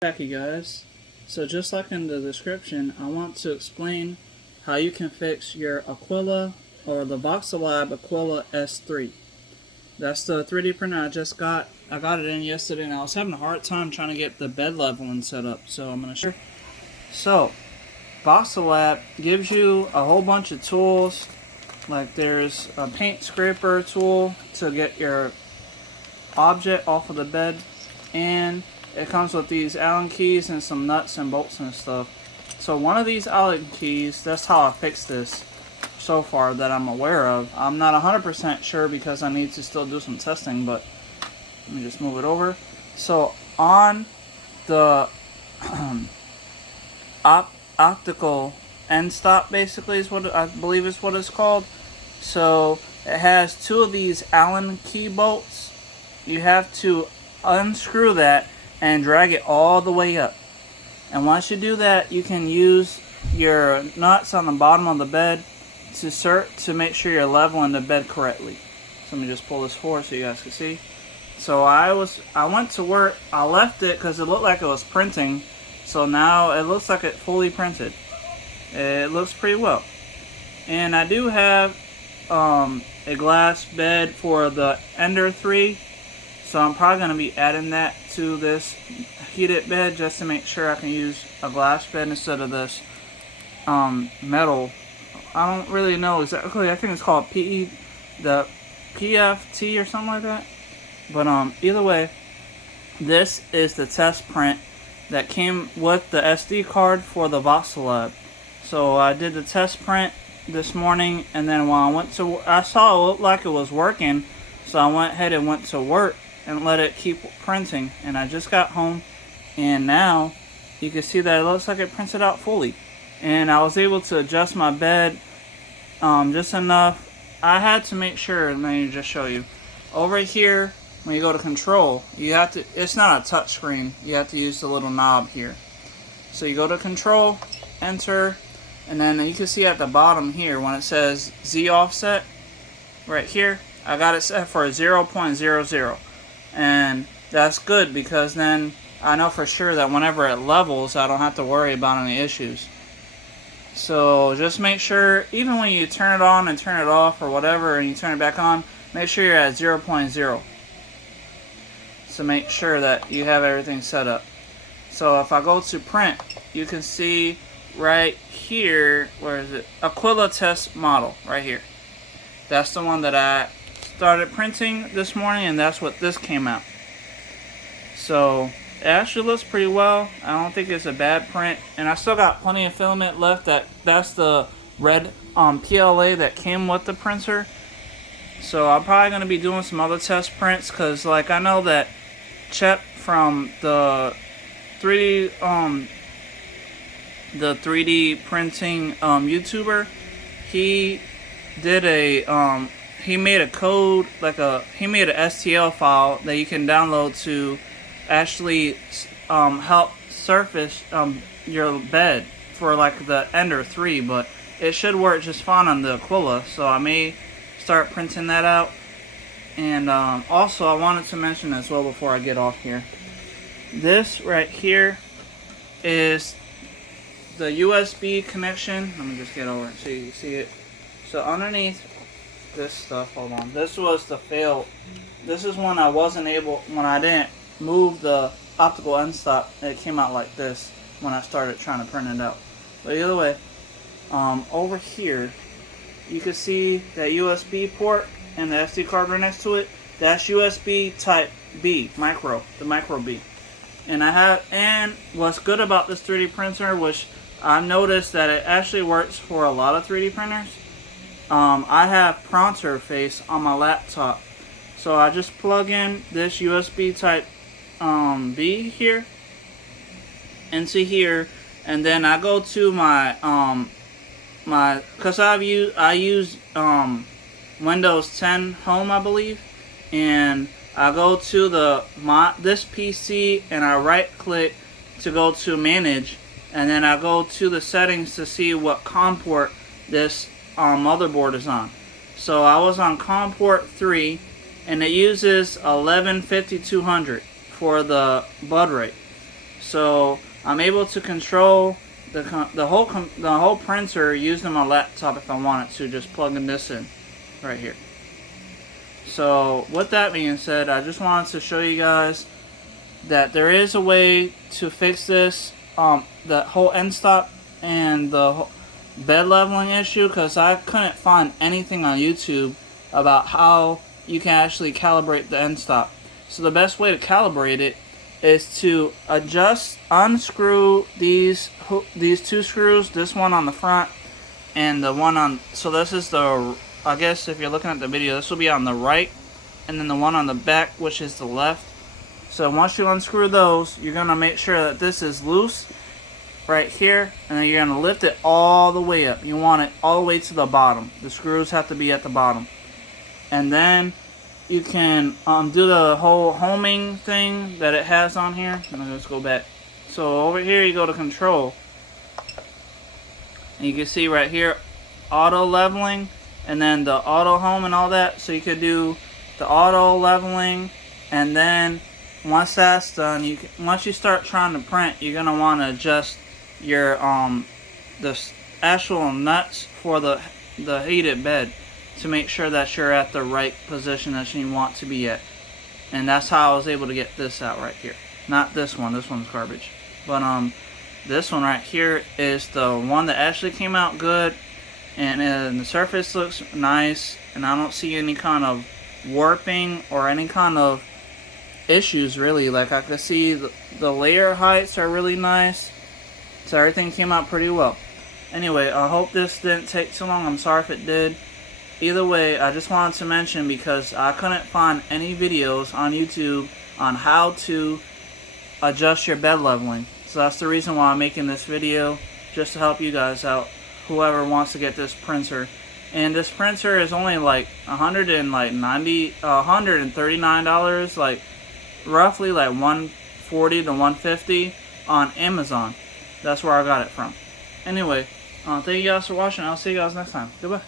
Back, you guys. So just like in the description, I want to explain how you can fix your Aquila or the Voxelab Aquila S3. That's the 3D printer I just got. I got it in yesterday and I was having a hard time trying to get the bed leveling set up. So I'm going to show you. So Voxelab gives you a whole bunch of tools. Like there's a paint scraper tool to get your object off of the bed, and it comes with these Allen keys and some nuts and bolts and stuff. So one of these Allen keys, that's how I fixed this so far that I'm aware of. I'm not 100% sure because I need to still do some testing, but let me just move it over. So on the optical end stop, basically is what I believe is what it's called. So it has two of these Allen key bolts. You have to unscrew that and drag it all the way up. And once you do that, you can use your nuts on the bottom of the bed to make sure you're leveling the bed correctly. So let me just pull this forward so you guys can see. So I went to work. I left it because it looked like it was printing. So now it looks like it fully printed. It looks pretty well. And I do have a glass bed for the Ender 3. So I'm probably going to be adding that to this heated bed just to make sure I can use a glass bed instead of this metal. I don't really know exactly. I think it's called the PFT or something like that. But either way, this is the test print that came with the SD card for the Voxelab. So I did the test print this morning, and then when I went to, I saw it looked like it was working, so I went ahead and went to work and let it keep printing. And I just got home, and now you can see that it looks like it printed out fully. And I was able to adjust my bed just enough. I had to make sure, let me just show you. Over here, when you go to control, you have to, it's not a touch screen, you have to use the little knob here. So you go to control, enter, and then you can see at the bottom here when it says Z offset, right here, I got it set for 0.00. And that's good because then I know for sure that whenever it levels, I don't have to worry about any issues. So just make sure, even when you turn it on and turn it off or whatever, and you turn it back on, make sure you're at 0.0. So make sure that you have everything set up. So if I go to print, you can see right here, where is it? Aquila test model, right here. That's the one that I started printing this morning, and that's what this came out. So it actually looks pretty well. I don't think it's a bad print, and I still got plenty of filament left. That's the red PLA that came with the printer. So I'm probably going to be doing some other test prints, because like I know that Chet from the 3D printing YouTuber, he did a he made a code, he made an STL file that you can download to actually help surface your bed for like the Ender 3, but it should work just fine on the Aquila, so I may start printing that out. And also I wanted to mention as well before I get off here, this right here is the USB connection. Let me just get over it so you can see it. So underneath this stuff, hold on, this was the fail. This is when I wasn't able, when I didn't move the optical end stop, it came out like this when I started trying to print it out. But either way, over here you can see that USB port and the SD card right next to it. That's USB type B, the micro B. And what's good about this 3D printer, which I noticed that it actually works for a lot of 3D printers. I have printer face on my laptop, so I just plug in this USB type B here into here, and then I go to my because I use Windows 10 Home, I believe, and I go to this PC and I right click to go to manage, and then I go to the settings to see what COM port this motherboard is on. So I was on COM port 3, and it uses 115200 for the baud rate. So I'm able to control the whole printer using my laptop if I wanted to, just plugging this in right here. So with that being said, I just wanted to show you guys that there is a way to fix this, the whole end stop and the whole bed leveling issue, because I couldn't find anything on YouTube about how you can actually calibrate the end stop. So the best way to calibrate it is to unscrew these two screws, this one on the front and the one on, so this is the, I guess if you're looking at the video, this will be on the right, and then the one on the back, which is the left. So once you unscrew those, you're going to make sure that this is loose right here, and then you're going to lift it all the way up. You want it all the way to the bottom. The screws have to be at the bottom. And then you can do the whole homing thing that it has on here. I'm going to just go back. So over here you go to control. And you can see right here, auto leveling, and then the auto home and all that. So you could do the auto leveling, and then once that's done, once you start trying to print, you're going to want to adjust your the actual nuts for the heated bed to make sure that you're at the right position that you want to be at. And that's how I was able to get this out right here. Not this one. This one's garbage. But this one right here is the one that actually came out good, and the surface looks nice, and I don't see any kind of warping or any kind of issues really. Like I can see the layer heights are really nice, so everything came out pretty well. Anyway, I hope this didn't take too long. I'm sorry if it did. Either way, I just wanted to mention, because I couldn't find any videos on YouTube on how to adjust your bed leveling. So that's the reason why I'm making this video, just to help you guys out, whoever wants to get this printer. And this printer is only like $139, like roughly like $140 to $150 on Amazon. That's where I got it from. Anyway, thank you guys for watching. I'll see you guys next time. Goodbye.